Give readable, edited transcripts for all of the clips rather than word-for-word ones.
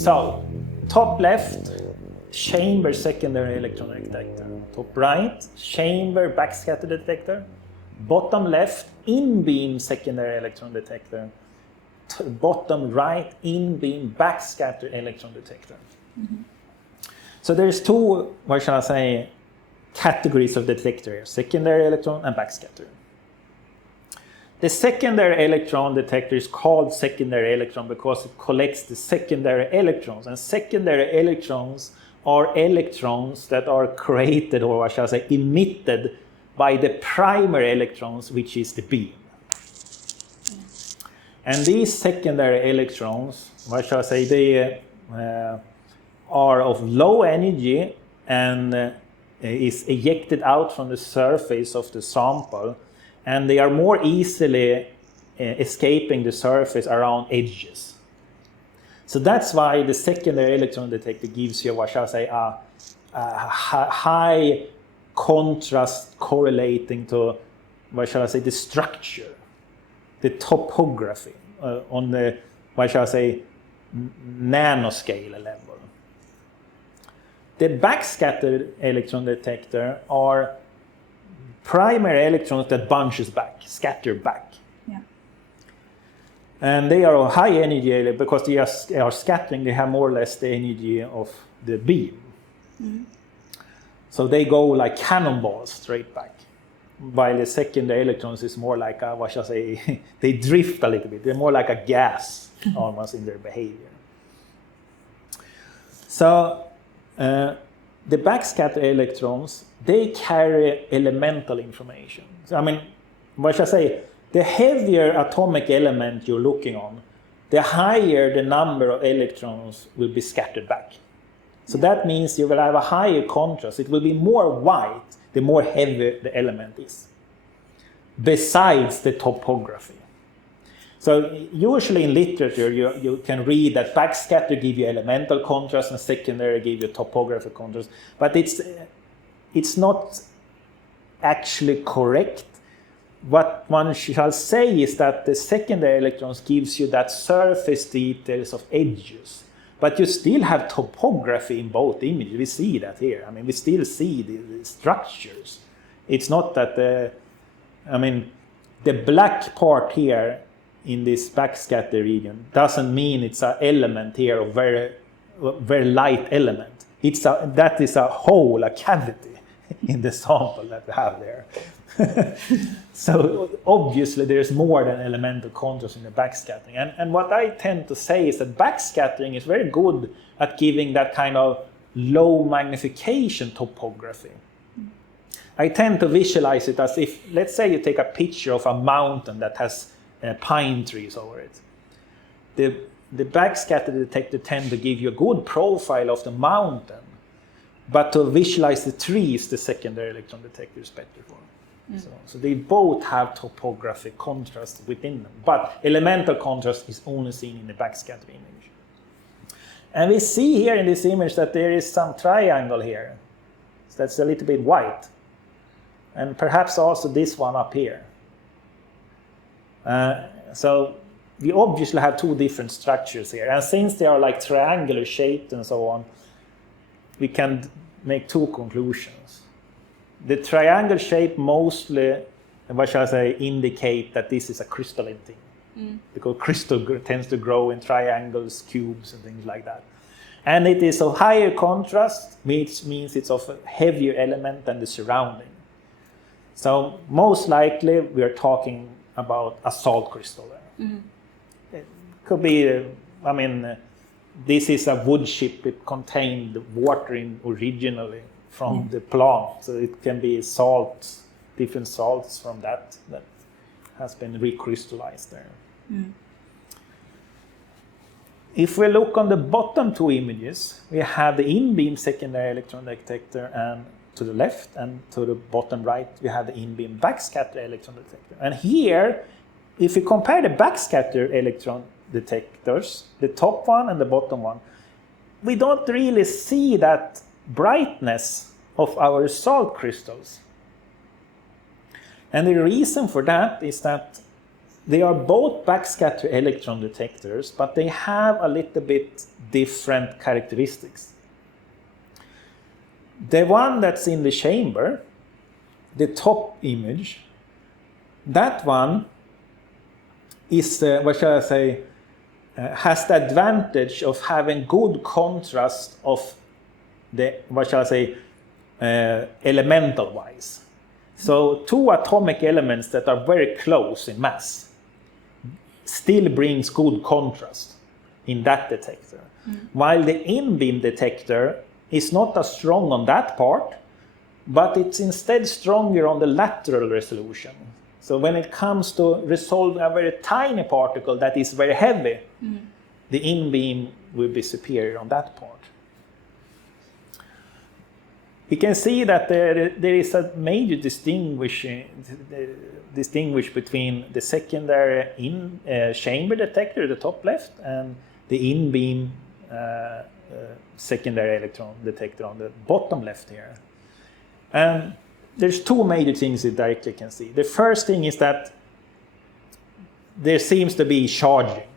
So, top left, chamber secondary electron detector. Top right, chamber backscatter detector. Bottom left, in-beam secondary electron detector. Bottom right, in-beam backscatter electron detector. Mm-hmm. So there's two, what shall I say, categories of detector here, secondary electron and backscatter. The secondary electron detector is called secondary electron because it collects the secondary electrons, and secondary electrons are electrons that are created, or what shall I say, emitted by the primary electrons, which is the beam. And these secondary electrons, what shall I say, they are of low energy and is ejected out from the surface of the sample, and they are more easily escaping the surface around edges. So that's why the secondary electron detector gives you, what shall I say, a high contrast correlating to, what shall I say, the structure, the topography on the, what shall I say, nanoscale level. The backscatter electron detector are primary electrons that bunches back, scatter back. Yeah. And they are of high energy because they are scattering, they have more or less the energy of the beam. Mm-hmm. So they go like cannonballs straight back. While the secondary electrons is more like a, what shall I say, they drift a little bit. They're more like a gas almost in their behavior. So the backscatter electrons, they carry elemental information. So, I mean, what shall I say, the heavier atomic element you're looking on, the higher the number of electrons will be scattered back. So that means you will have a higher contrast. It will be more white the more heavy the element is, besides the topography. So usually in literature you can read that backscatter give you elemental contrast and secondary give you topography contrast, but it's not actually correct. What one shall say is that the secondary electrons gives you that surface details of edges, but you still have topography in both images. We see that here. I mean, we still see the structures. It's not that the black part here in this backscatter region doesn't mean it's an element here, a very, very light element. That is a hole, a cavity in the sample that we have there. So obviously there's more than elemental contrast in the backscattering. And what I tend to say is that backscattering is very good at giving that kind of low magnification topography. I tend to visualize it as if, let's say you take a picture of a mountain that has pine trees over it. The backscatter detector tend to give you a good profile of the mountain, but to visualize the trees, the secondary electron detector is better for. So they both have topographic contrast within them, but elemental contrast is only seen in the backscatter image. And we see here in this image that there is some triangle here. So that's a little bit white. And perhaps also this one up here. So we obviously have two different structures here. And since they are like triangular shaped and so on, we can make two conclusions. The triangle shape mostly, what shall I say, indicate that this is a crystalline thing. Because crystal tends to grow in triangles, cubes, and things like that. And it is of higher contrast, which means it's of a heavier element than the surrounding. So most likely we are talking about a salt crystal there. It could be, this is a wood chip. It contained water originally from the plant, so it can be salts, different salts from that has been recrystallized there. If we look on the bottom two images, we have the in-beam secondary electron detector, and to the left, and to the bottom right we have the in-beam backscatter electron detector. And here, if you compare the backscatter electron detectors, the top one and the bottom one, we don't really see that brightness of our salt crystals. And the reason for that is that they are both backscatter electron detectors, but they have a little bit different characteristics. The one that's in the chamber, the top image, that one is, what shall I say, has the advantage of having good contrast of the, what shall I say, elemental wise. So two atomic elements that are very close in mass still brings good contrast in that detector. While the in-beam detector is not as strong on that part, but it's instead stronger on the lateral resolution. So when it comes to resolving a very tiny particle that is very heavy, the in-beam will be superior on that part. We can see that there is a major distinguish between the secondary chamber detector, the top left, and the in-beam secondary electron detector on the bottom left here. And there's two major things you directly can see. The first thing is that there seems to be charging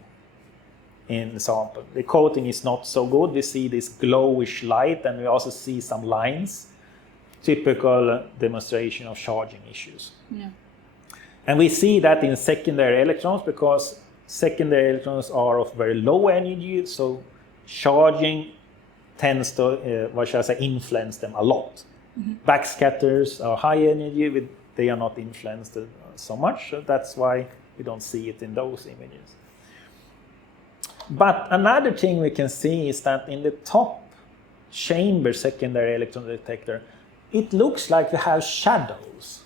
in the sample. The coating is not so good. We see this glowish light, and we also see some lines. Typical demonstration of charging issues. Yeah. And we see that in secondary electrons because secondary electrons are of very low energy, so charging tends to, what shall I say, influence them a lot. Backscatters are high energy, but they are not influenced so much, so that's why we don't see it in those images. But another thing we can see is that in the top chamber secondary electron detector, it looks like we have shadows.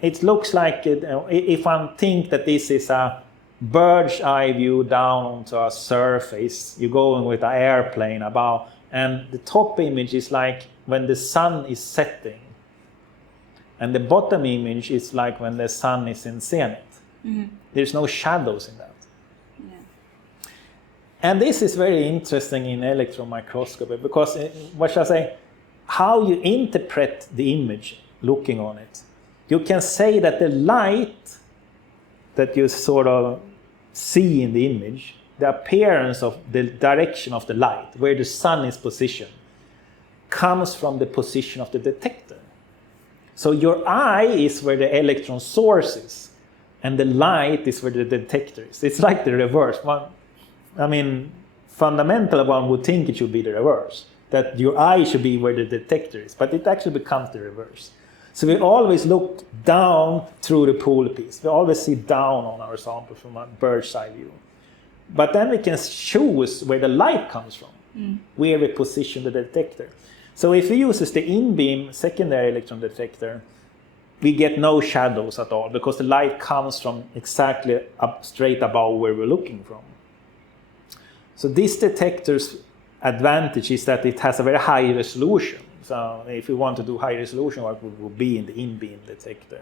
It looks like, if one thinks that this is a bird's eye view down onto a surface, you're going with an airplane above, and the top image is like when the sun is setting, and the bottom image is like when the sun is in zenith. There's no shadows in that. Yeah. And this is very interesting in electron microscopy because, what shall I say, how you interpret the image looking on it. You can say that the light that you sort of see in the image, the appearance of the direction of the light, where the sun is positioned, comes from the position of the detector. So your eye is where the electron source is, and the light is where the detector is. It's like the reverse. Fundamentally one would think it should be the reverse, that your eye should be where the detector is, but it actually becomes the reverse. So we always look down through the pool piece. We always see down on our sample from a bird's eye view. But then we can choose where the light comes from, where we position the detector. So if we use the in-beam secondary electron detector, we get no shadows at all because the light comes from exactly up straight above where we're looking from. So this detector's advantage is that it has a very high resolution. So if we want to do high resolution work, it will be in the in-beam detector.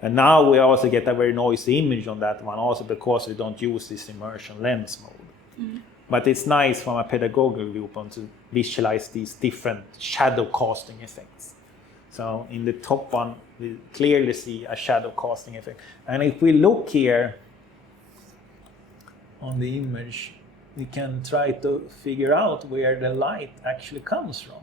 And now we also get a very noisy image on that one, also because we don't use this immersion lens mode. But it's nice from a pedagogical viewpoint to visualize these different shadow casting effects. So in the top one, we clearly see a shadow casting effect. And if we look here on the image, we can try to figure out where the light actually comes from.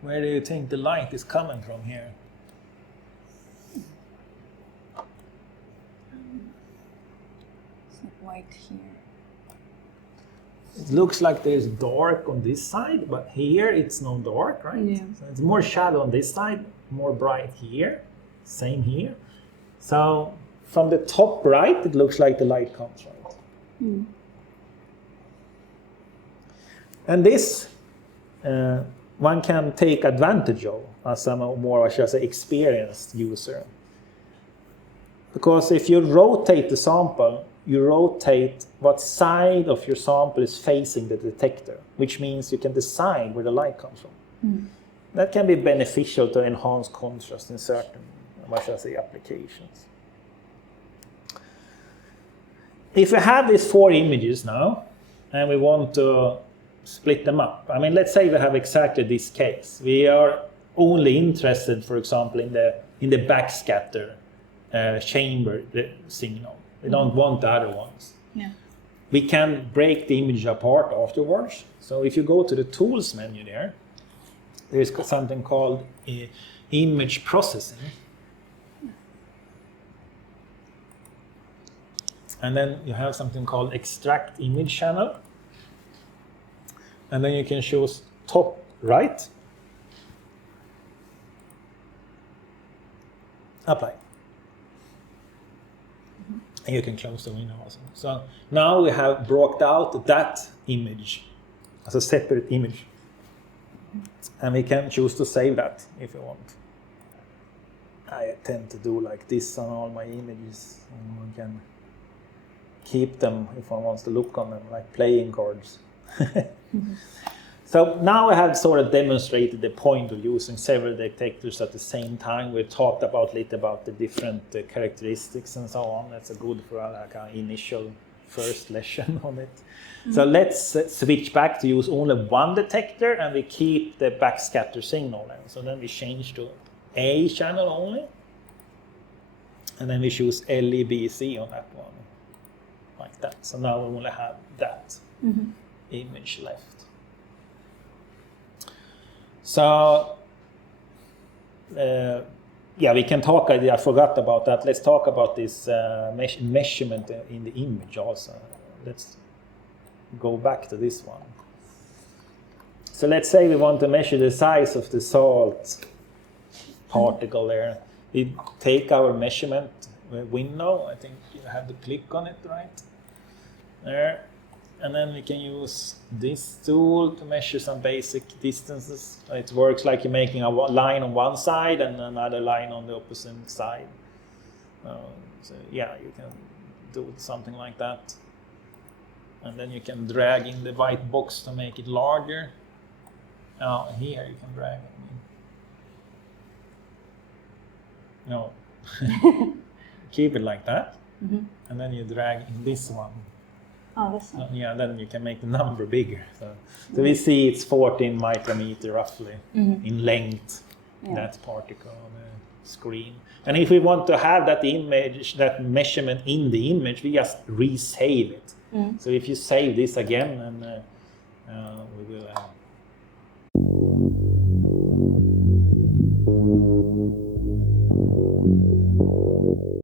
Where do you think the light is coming from here? It's like white here. It looks like there's dark on this side, but here it's no dark, right? Yeah. So it's more shadow on this side, more bright here, same here. So from the top right, it looks like the light comes right. And this one can take advantage of as a more, I should say, experienced user. Because if you rotate the sample, you rotate what side of your sample is facing the detector, which means you can decide where the light comes from. That can be beneficial to enhance contrast in certain, what should I say, applications. If we have these 4 images now, and we want to split them up. I mean, let's say we have exactly this case. We are only interested, for example, in the backscatter chamber signal. We don't want the other ones. Yeah. We can break the image apart afterwards. So if you go to the tools menu there's something called image processing. And then you have something called extract image channel. And then you can choose top right. Apply. And you can close the window also. So now we have brought out that image as a separate image. And we can choose to save that if you want. I tend to do like this on all my images. And I can keep them if I want to look on them, like playing cards. So now I have sort of demonstrated the point of using several detectors at the same time. We talked about a little about the different characteristics and so on. That's a good for like our initial first lesson on it. So let's switch back to use only one detector, and we keep the backscatter signal. So then we change to A channel only, and then we choose LEBC on that one, like that. So now we only have that image left. So, yeah, we can talk, I forgot about that. Let's talk about this measurement in the image also. Let's go back to this one. So let's say we want to measure the size of the salt particle there. We take our measurement window. I think you have to click on it, right? There. And then we can use this tool to measure some basic distances. It works like you're making a line on one side and another line on the opposite side. So yeah, you can do something like that. And then you can drag in the white box to make it larger. Now here you can drag it in. No. Keep it like that. And then you drag in this one. Oh, this one. Yeah, then you can make the number bigger. So we see it's 14 micrometer roughly in length, that particle on the screen. And if we want to have that image, that measurement in the image, we just resave it. So if you save this again, and we will.